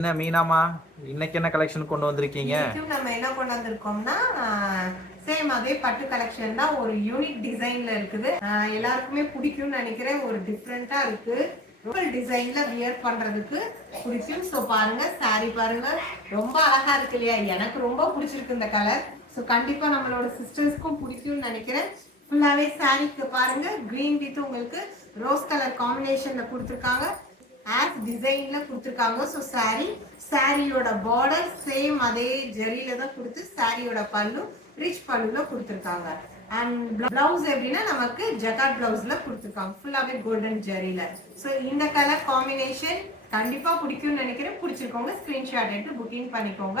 என்ன மீனாமா இன்னைக்கு என்ன கலெக்ஷன் கொண்டு வந்திருக்கீங்க? நம்ம என்ன கொண்டு வந்திருக்கோம்னா சேம் அதே பட்டு கலெக்ஷன் தான் ஒரு யூனிக் டிசைன்ல இருக்குது. எல்லாருக்குமே பிடிக்கும்னு நினைக்கிறேன். ஒரு டிஃப்ரெண்டா இருக்கு. ரொம்ப டிசைன்ல வியர் பண்றதுக்கு பிடிக்கும். ஸோ பாருங்க சாரி பாருங்க. ரொம்ப அழகா இருக்கு இல்லையா? எனக்கு ரொம்ப பிடிச்சிருக்கு இந்த கலர் ஸோ கண்டிப்பா நம்மளோட சிஸ்டர்ஸ்க்கும் பிடிக்கும்னு நினைக்கிறேன். ஃபுல்லாவே சாரிக்கு பாருங்க. கிரீன் வித் உங்களுக்கு ரோஸ் கலர் காம்பினேஷன்ல கொடுத்துருக்காங்க. டிசைன்ல கொடுத்துருக்காங்க. ஸோ சாரி சாரியோட பார்டர் சேம் அதே ஜெரியில தான் கொடுத்து சாரியோட பல்லு ரிச் பல்லுல கொடுத்துருக்காங்க. அண்ட் பிளவுஸ் எப்படின்னா நமக்கு ஜகாட் பிளவுஸ்ல கொடுத்துருக்காங்க. ஃபுல்லாவே கோல்டன் ஜெரியில ஸோ இந்த கலர் காம்பினேஷன் கண்டிப்பா பிடிக்கும்னு நினைக்கிறேன். பிடிச்சிருக்கோங்க ஸ்கிரீன்ஷாட் எடுத்து புக்கிங் பண்ணிக்கோங்க.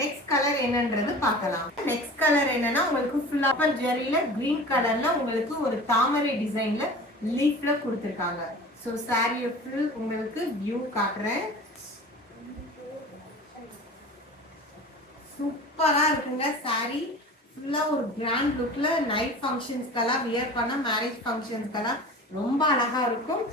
நெக்ஸ்ட் கலர் என்னன்றது பார்க்கலாம். நெக்ஸ்ட் கலர் என்னன்னா உங்களுக்கு ஃபுல்லா ஜெரியில கிரீன் கலர்ல உங்களுக்கு ஒரு தாமரை டிசைன்ல லீஃப்ல கொடுத்துருக்காங்க. ஸோ சாரியை ஃபுல் உங்களுக்கு வியூ காட்டுறேன். சூப்பராக இருக்குங்க சாரி ஃபுல்லாக ஒரு கிராண்ட் லுக்கில் நைட் ஃபங்க்ஷன்ஸ்க்கெல்லாம் வியர் பண்ண மேரேஜ் ஃபங்க்ஷன்ஸ்க்கெல்லாம் ரொம்ப அழகாக இருக்கும்.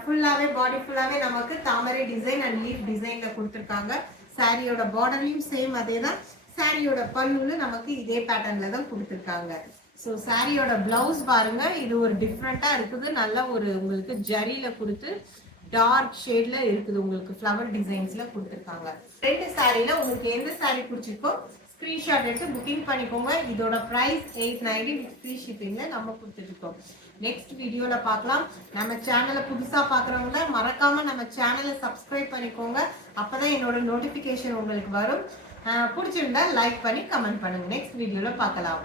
ஃபுல்லாகவே பாடி ஃபுல்லாகவே நமக்கு தாமரை டிசைன் அண்ட் லீஃப் டிசைனில் கொடுத்துருக்காங்க. சாரியோட பார்டர்லையும் சேம் அதே தான் சாரியோட பல்லுல நமக்கு இதே பேட்டர்னில் தான் கொடுத்துருக்காங்க. ஸோ சாரியோட பிளவுஸ் பாருங்க. இது ஒரு டிஃப்ரெண்ட்டாக இருக்குது. நல்ல ஒரு உங்களுக்கு ஜரியில் கொடுத்து டார்க் ஷேட்ல இருக்குது. உங்களுக்கு ஃப்ளவர் டிசைன்ஸ்ல கொடுத்துருக்காங்க. ரெண்டு சாரில உங்களுக்கு எந்த சாரி பிடிச்சிருக்கோ ஸ்கிரீன்ஷாட் எடுத்து புக்கிங் பண்ணிக்கோங்க. இதோட price eight ninety with free ஷிப்பிங்ல நம்ம கொடுத்துருக்கோம் நெக்ஸ்ட் வீடியோல பார்க்கலாம். நம்ம சேனலை புதுசா பார்க்குறவங்கள மறக்காம நம்ம சேனலை சப்ஸ்கிரைப் பண்ணிக்கோங்க. அப்பதான் என்னோட நோட்டிபிகேஷன் உங்களுக்கு வரும். பிடிச்சிருந்தா லைக் பண்ணி கமெண்ட் பண்ணுங்க. நெக்ஸ்ட் வீடியோல பார்க்கலாம்.